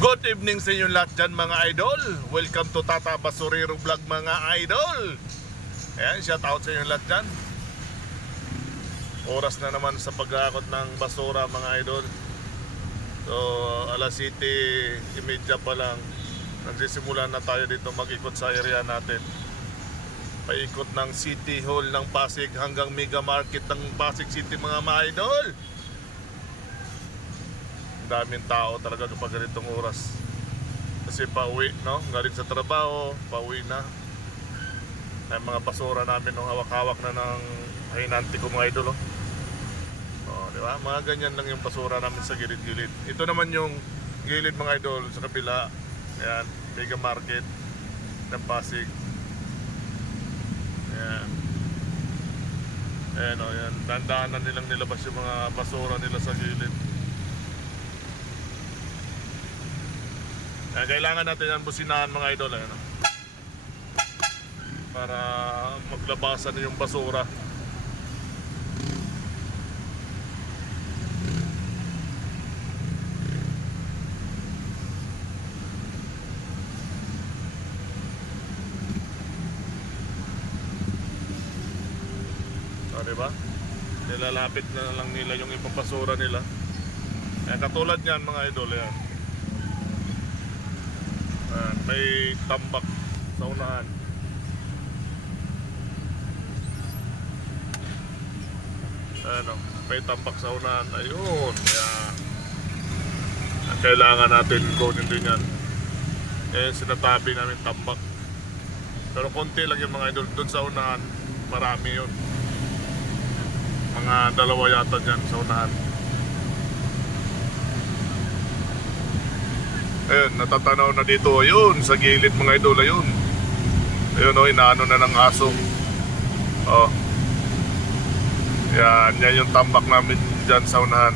Good evening sa inyo lahat dyan mga idol. Welcome to Tata Basurero Vlog mga idol. Ayan, shout out sa inyo lahat dyan. Oras na naman sa pag-aakot ng basura mga idol. So alas 7:30 pa lang, nagsisimula na tayo dito mag-ikot sa area natin. Paikot ng City Hall ng Pasig hanggang Mega Market ng Pasig City mga idol. Daming tao talaga kapag ganitong oras. Kasi pauwi, no? Galing sa trabaho, pauwi na. Ay mga basura namin, no? Hawak-hawak na ng hinanti ko mga idol, oh. Oh, di ba? Mga ganyan lang yung basura namin sa gilid-gilid. Ito naman yung gilid mga idol sa kabila. Ayan, Mega Market ng Pasig. Ayan. Ayan, oh, yan. Dandaanan nilang nilabas yung mga basura nila sa gilid. Kailangan natin ang businahan mga idol, ano? Para maglabasan yung basura. Diba? Nilalapit na lang nila yung ibang basura nila. Katulad yan mga idol, yan. May tambak sa unahan. Ano, may tambak sa unahan. Ayun, yan. Kailangan natin kunin din yan. Sinatabi namin tambak. Pero konti lang yung mga idol. Doon sa unahan, marami yun. Mga dalawa yata dyan sa unahan. Ayun, natatanaw na dito. Ayun, sa gilid mga idol, ayun. Ayun, oh, inaano na ng aso. Oh. Yan yung tambak namin dyan sa unahan.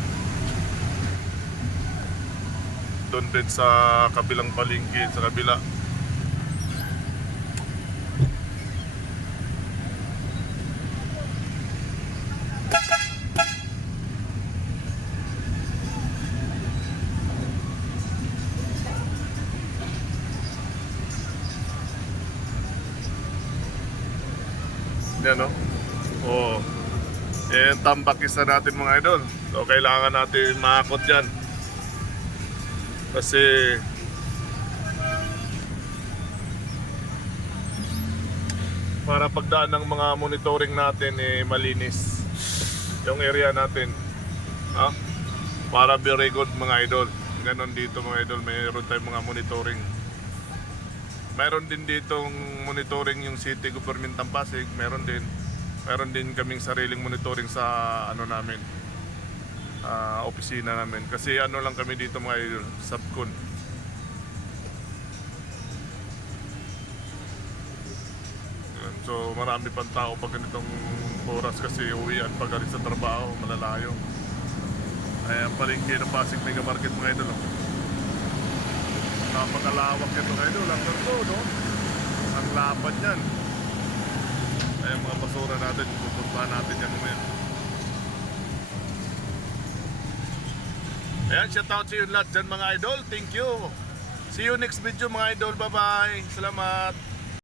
Doon din sa kabilang palengke, sa kabila. Yan, no? Oh. Yan, tambak isa natin mga idol. So kailangan natin maakot yan. Kasi para pagdaan ng mga monitoring natin malinis yung area natin. Ha? Para very good mga idol. Ganon dito mga idol, mayroon tayong mga monitoring. Mayroon din ditong monitoring yung City Government ng Pasig, meron din kaming sariling monitoring sa ano namin, opisina namin. Kasi ano lang kami dito mga idol, subcon. So marami pang tao pag ganitong oras kasi uwian pag galing sa trabaho, malalayo. Ayan, palengke ng Pasig Mega Market mga idol. Napakalawak ito mga idol, ang ganda, no? Ang lapad yan. Ayan mga basura natin, pupuntahan natin yan ngayon. Ayan, shout out sa yun lahat dyan mga idol. Thank you. See you next video mga idol. Bye bye. Salamat.